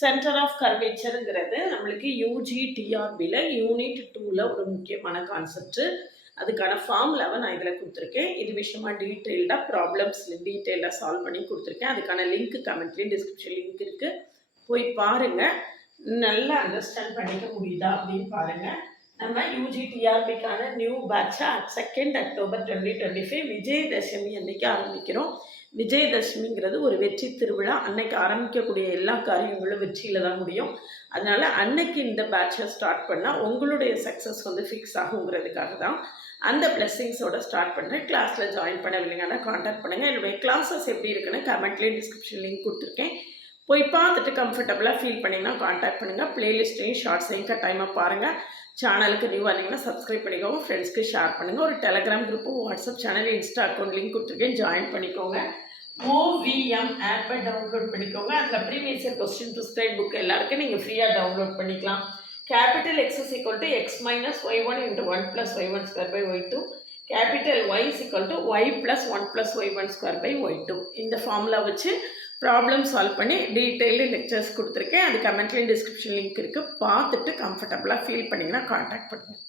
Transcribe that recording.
Centre of கர்வேச்சருங்கிறது நம்மளுக்கு யூஜிடிஆர்பியில் unit 2ல் ஒரு முக்கியமான கான்செப்ட். அதுக்கான ஃபார்முலாவை நான் இதில் கொடுத்துருக்கேன். இது விஷயமா டீட்டெயில்டாக ப்ராப்ளம்ஸ் டீட்டெயிலாக சால்வ் பண்ணி கொடுத்துருக்கேன். அதுக்கான லிங்க் கமெண்ட்லேயும் டிஸ்கிரிப்ஷன் லிங்க் இருக்குது, போய் பாருங்கள். நல்லா அண்டர்ஸ்டாண்ட் பண்ணிக்க முடியுதா அப்படின்னு பாருங்கள். நம்ம யூஜிடிஆர்பிக்கான நியூ பேட்சாக 2 அக்டோபர் 2025 விஜயதசமி அன்னைக்கு ஆரம்பிக்கிறோம். விஜயதசமிங்கிறது ஒரு வெற்றி திருவிழா. அன்னைக்கு ஆரம்பிக்கக்கூடிய எல்லா காரியங்களும் வெற்றியில் தான் முடியும். அதனால் அன்னைக்கு இந்த பேட்சை ஸ்டார்ட் பண்ணால் உங்களுடைய சக்ஸஸ் ஃபிக்ஸ் ஆகுங்கிறதுக்காக தான் அந்த பிளெஸ்ஸிங்ஸோட ஸ்டார்ட் பண்ணுறேன். கிளாஸில் ஜாயின் பண்ணவில்லைங்கன்னா காண்டாக்ட் பண்ணுங்கள். என்னுடைய கிளாஸஸ் எப்படி இருக்குன்னு கமெண்ட்லேயும் டிஸ்கிரிப்ஷன் லிங்க் கொடுத்துருக்கேன், போய் பார்த்துட்டு கம்ஃபர்டபுளாக ஃபீல் பண்ணிங்கன்னா காண்டாக்ட் பண்ணுங்கள். ப்ளேலிஸ்ட்டையும் ஷார்ட்ஸையும் கட்டாயமாக பாருங்கள். சேனலுக்கு நியூ வந்தீங்கன்னா சப்ஸ்கிரைப் பண்ணிக்கோங்க, ஃப்ரெண்ட்ஸ்க்கு ஷேர் பண்ணுங்கள். ஒரு Telegram group, WhatsApp channel, Insta account link கொடுத்துருக்கேன், ஜாயின் பண்ணிக்கோங்க. OVM ஆப்பை டவுன்லோட் பண்ணிக்கோங்க. அதில் previous year question prescribe book எல்லாருக்கும் நீங்கள் ஃப்ரீயாக டவுன்லோட் பண்ணிக்கலாம். Capital X is equal to X minus Y1 into 1 plus Y1 square by Y2. Capital Y is equal to Y plus 1 plus Y1 square by Y2. இந்த formula வச்சு problem solve பண்ணி detail lectures கொடுத்துருக்கேன். அது கமெண்ட்லேயும் description link இருக்குது, பார்த்துட்டு கம்ஃபர்டபுளாக feel பண்ணிங்கன்னா contact பண்ணுங்கள்.